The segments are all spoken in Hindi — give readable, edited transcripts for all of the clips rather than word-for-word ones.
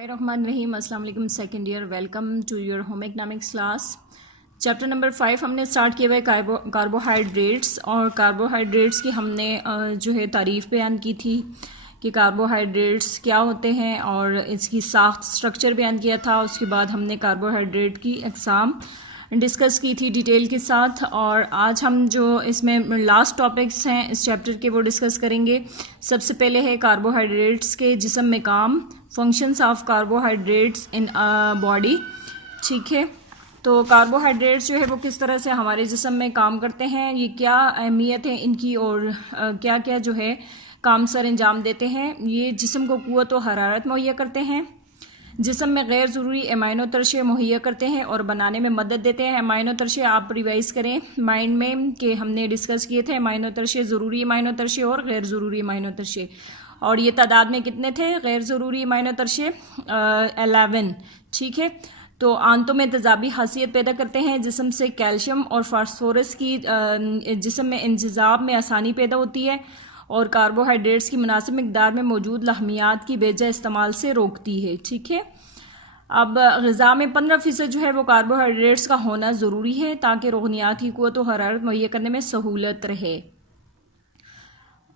रहीम अस्सलाम वालेकुम second year welcome to your home economics class. Chapter number 5 हमने स्टार्ट किया हुआ है कार्बोहाइड्रेट्स। और कार्बोहाइड्रेट्स की हमने जो है तारीफ़ बयान की थी कि कार्बोहाइड्रेट्स क्या होते हैं और इसकी साख्त स्ट्रक्चर बयान किया था। उसके बाद हमने कार्बोहाइड्रेट की अक़साम डिस्कस की थी डिटेल के साथ। और आज हम जो इसमें लास्ट टॉपिक्स हैं इस चैप्टर के वो डिस्कस करेंगे। सबसे पहले है कार्बोहाइड्रेट्स के जिस्म में काम, functions of carbohydrates in body. ठीक है, तो कार्बोहाइड्रेट्स जो है वो किस तरह से हमारे जिस्म में काम करते हैं, ये क्या अहमियत है इनकी और क्या क्या जो है काम सर अंजाम देते हैं। ये जिस्म को क़ुव्वत व हरारत मुहैया करते हैं, जिस्म में गैर ज़रूरी अमाइनो तरशे मुहैया करते हैं और बनाने में मदद देते हैं। अमाइनो तरशे आप रिवाइज़ करें माइंड में कि हमने डिस्कस किए थे अमाइनो तरशे, ज़रूरी अमाइनो तरशे और गैर ज़रूरी अमाइनो तरशे। और ये तादाद में कितने थे गैर ज़रूरी अमाइनो तरशे? 11। ठीक है, तो आंतों में तेज़ाबी खासियत पैदा करते हैं, जिस्म से कैल्शियम और फास्फोरस की जिस्म में इंतज़ाब में आसानी पैदा होती है और कार्बोहाइड्रेट्स की मुनासिब मिकदार में मौजूद लहमियात की बेजा इस्तेमाल से रोकती है। ठीक है, अब ग़िज़ा में 15% जो है वो कार्बोहाइड्रेट्स का होना ज़रूरी है ताकि रोगनियात की क़ुव्वत व हरारत मुहैया करने में सहूलत रहे।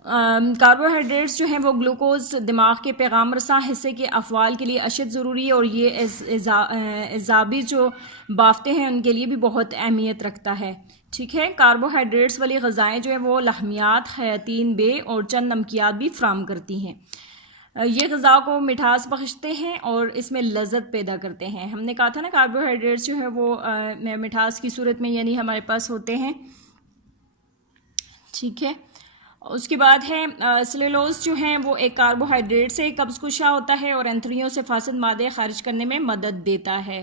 कार्बोहाइड्रेट्स जो हैं वो ग्लूकोज दिमाग के पैगाम रसां हिस्से के अफ़वाल के लिए अशद ज़रूरी है और ये एज़ाबी जो बाफ्ते हैं उनके लिए भी बहुत अहमियत रखता है। ठीक है, कार्बोहाइड्रेट्स वाली ग़िज़ाएँ जो है वो लहमियात, हयातीन बे और चंद नमकियात भी फ्राहम करती हैं। ये ग़िज़ा को मिठास बख्शते हैं और इसमें लज़्ज़त पैदा करते हैं। हमने कहा था ना कार्बोहाइड्रेट्स जो है वो मिठास की सूरत में यानी हमारे पास होते हैं। ठीक है, उसके बाद है सेलुलोज जो है वो एक कार्बोहाइड्रेट से कब्ज़ कुशा होता है और अंतड़ियों से फासिद मादे खारिज करने में मदद देता है।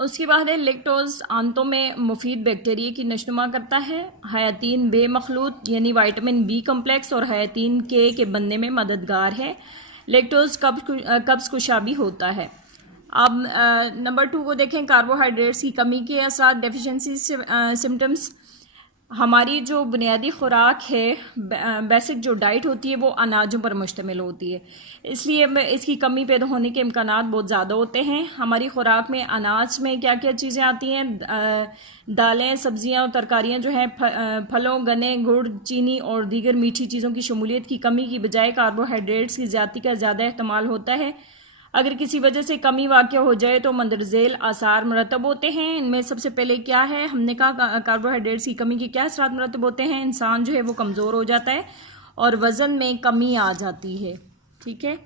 उसके बाद है लेक्टोज, आंतों में मुफीद बैक्टीरिया की नशनुमा करता है। हयातीन बे मखलूत यानी विटामिन बी कम्प्लेक्स और हयातीन के बनने में मददगार है। लेक्टोज कब्ज़ कुशा भी होता है। अब नंबर 2 को देखें, कार्बोहाइड्रेट्स की कमी के असर, डेफिशिएंसी सिम्टम्स। हमारी जो बुनियादी खुराक है, बेसिक जो डाइट होती है वो अनाजों पर मुश्तमिल होती है, इसलिए इसकी कमी पैदा होने के इम्कानात बहुत ज़्यादा होते हैं। हमारी खुराक में अनाज में क्या क्या चीज़ें आती हैं? दालें, सब्जियां और तरकारियां जो हैं, फलों, गन्ने, गुड़, चीनी और दीगर मीठी चीज़ों की शमूलियत की कमी की बजाय कार्बोहाइड्रेट्स की ज़्यादती का ज़्यादा एहतमाल होता है। अगर किसी वजह से कमी वाक़या हो जाए तो मंदरज़ेल आसार मुरतब होते हैं। इनमें सबसे पहले क्या है, हमने कहा कार्बोहाइड्रेट्स की कमी के क्या असरात मुरतब होते हैं। इंसान जो है वो कमज़ोर हो जाता है और वज़न में कमी आ जाती है। ठीक है,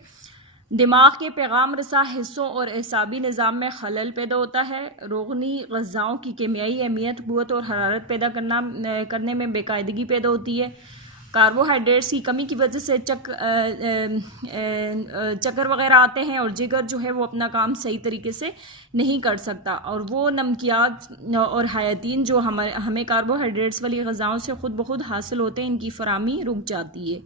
दिमाग के पैगाम रसा हिस्सों और एसाबी निज़ाम में खलल पैदा होता है। रोगनी ग़िज़ाओं की कीमियाई अहमियत, क़ुव्वत और हरारत पैदा करने में बेकायदगी पैदा होती है। कार्बोहाइड्रेट्स की कमी की वजह से चक्कर वगैरह आते हैं और जिगर जो है वो अपना काम सही तरीके से नहीं कर सकता और वो नमकियात और हयातीन जो हमें कार्बोहाइड्रेट्स वाली ग़िज़ाओं से ख़ुद ब खुद हासिल होते हैं, इनकी फ़रामी रुक जाती है।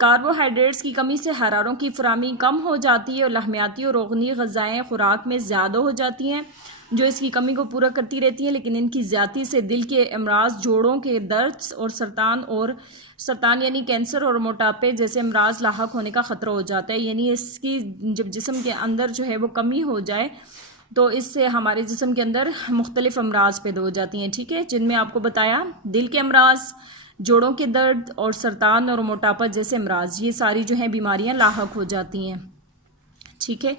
कार्बोहाइड्रेट्स की कमी से हरारों की फ़रामी कम हो जाती है और लहमियाती और रोगनी ग़िज़ाएँ खुराक में ज़्यादा हो जाती हैं जो इसकी कमी को पूरा करती रहती हैं, लेकिन इनकी ज़्यादती से दिल के अमराज, जोड़ों के दर्द और सरतान यानी कैंसर और मोटापे जैसे अमराज लाहक होने का ख़तरा हो जाता है। यानी इसकी जब जिस्म के अंदर जो है वो कमी हो जाए तो इससे हमारे जिस्म के अंदर मुख्तलिफ अमराज पैदा हो जाती हैं। ठीक है, जिनमें आपको बताया दिल के अमराज, जोड़ों के दर्द और सरतान और मोटापा जैसे अमराज, ये सारी जो है बीमारियाँ लाहक हो जाती हैं। ठीक है,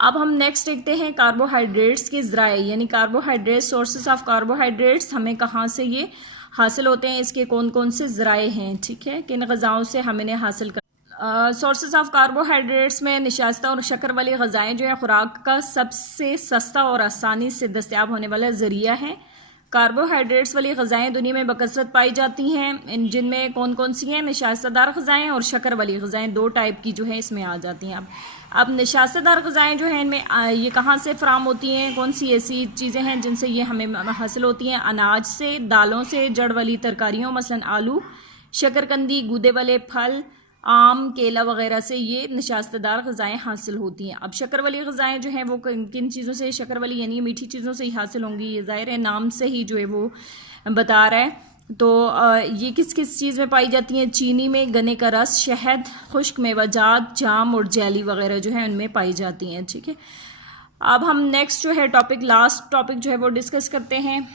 अब हम नेक्स्ट देखते हैं कार्बोहाइड्रेट्स के ज़राए यानी कार्बोहाइड्रेट सोर्सेस ऑफ कार्बोहाइड्रेट्स, हमें कहाँ से ये हासिल होते हैं, इसके कौन कौन से ज़राए हैं। ठीक है, किन ग़िज़ाओं से हमें इन्हें हासिल कर। सोर्सेस ऑफ कार्बोहाइड्रेट्स में निशास्ता और शक्कर वाली ग़िज़ाएँ जो है खुराक का सबसे सस्ता और आसानी से दस्तयाब होने वाला ज़रिया है। कार्बोहाइड्रेट्स वाली ग़िज़ाएँ दुनिया में बकसरत पाई जाती हैं, जिनमें कौन कौन सी हैं? निशास्तदार ग़िज़ाएँ और शक्कर वाली ग़िज़ाएँ, 2 टाइप की जो है इसमें आ जाती हैं। अब निशास्तदार ग़िज़ाएँ जो हैं इनमें ये कहाँ से फ़राहम होती हैं? कौन सी ऐसी चीज़ें हैं जिनसे ये हमें हासिल होती हैं? अनाज से, दालों से, जड़ वाली तरकारियों मसलन आलू, शकरकंदी, गूदे वाले फल, आम, केला वगैरह से ये निशास्तदार ग़िज़ाएँ हासिल होती हैं। अब शक्कर वाली ग़िज़ाएँ जो हैं वो किन चीज़ों से? शक्कर वाली यानी मीठी चीज़ों से ही हासिल होंगी, ये ज़ाहिर है नाम से ही जो है वो बता रहा है। तो ये किस किस चीज़ में पाई जाती हैं? चीनी में, गन्ने का रस, शहद, खुश्क मेवाजात, जाम और जेली वगैरह जो है उनमें पाई जाती हैं। ठीक है, अब हम नेक्स्ट जो है टॉपिक, लास्ट टॉपिक जो है वो डिस्कस करते हैं,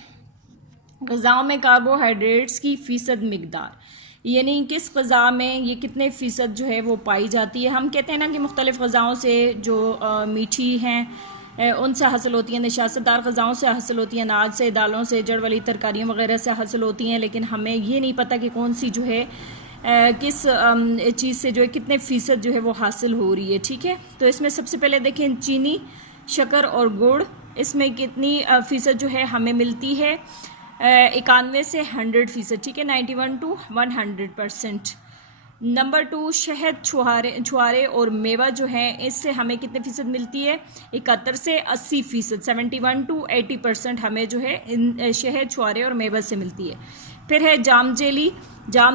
ग़िज़ाओं में कार्बोहाइड्रेट्स की फ़ीसद मिकदार, यानी किस ग़िज़ा में ये कितने फ़ीसद जो है वो पाई जाती है। हम कहते हैं ना कि मुख्तलिफ़ ग़िज़ाओं से जो मीठी हैं उनसे हासिल होती हैं, नशास्तदार ग़िज़ाओं से हासिल होती हैं, अनाज से, दालों से, जड़ वाली तरकारियों वगैरह से हासिल होती हैं, लेकिन हमें ये नहीं पता कि कौन सी जो है किस चीज़ से जो है कितने फ़ीसद जो है वो हासिल हो रही है। ठीक है, तो इसमें सबसे पहले देखें चीनी, शक्कर और गुड़, इसमें कितनी फ़ीसद जो है हमें मिलती है? 91 से 100%। ठीक है, 91 to 100%। नंबर 2 शहद, छुहारे और मेवा जो है इससे हमें कितने फ़ीसद मिलती है? 71 से 80%, 71 to 80% हमें जो है इन शहद, छुहारे और मेवा से मिलती है। फिर है जाम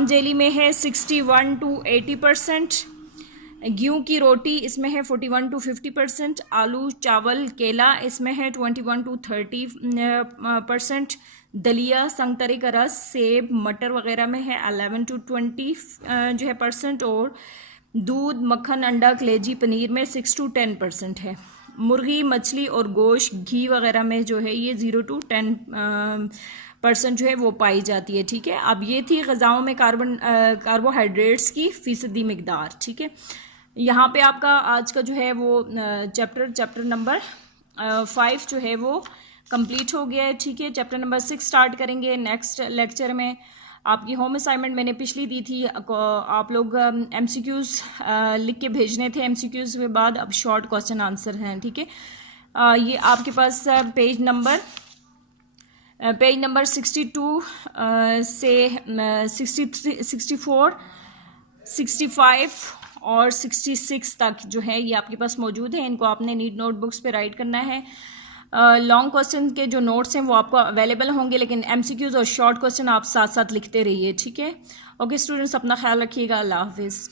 जेली में है 61 to 80%। गेहूँ की रोटी इसमें है 41 to 50%। आलू, चावल, केला इसमें है 21 to 30%। दलिया, संतरे का रस, सेब, मटर वगैरह में है 11 to 20 जो है %। और दूध, मक्खन, अंडा, कलेजी, पनीर में 6 to 10% है। मुर्गी, मछली और गोश्त, घी वगैरह में जो है ये 0 to 10% जो है वो पाई जाती है। ठीक है, अब ये थी ग़िज़ाओं में कार्बोहाइड्रेट्स की फ़ीसदी मिकदार। ठीक है, यहाँ पे आपका आज का जो है वो चैप्टर नंबर 5 जो है वो कंप्लीट हो गया है। ठीक है, चैप्टर नंबर 6 स्टार्ट करेंगे नेक्स्ट लेक्चर में। आपकी होम असाइनमेंट मैंने पिछली दी थी, आप लोग MCQs लिख के भेजने थे। MCQs के बाद अब शॉर्ट क्वेश्चन आंसर हैं। ठीक है, ये आपके पास पेज नंबर 62 से 63, 64, 65 और 66 तक जो है ये आपके पास मौजूद है। इनको आपने नीट नोटबुक्स पे राइट करना है। लॉन्ग क्वेश्चन के जो नोट्स हैं वो आपको अवेलेबल होंगे, लेकिन MCQs और शॉर्ट क्वेश्चन आप साथ साथ लिखते रहिए। ठीक है, ओके स्टूडेंट्स, अपना ख्याल रखिएगा। अल्लाह हाफिज़।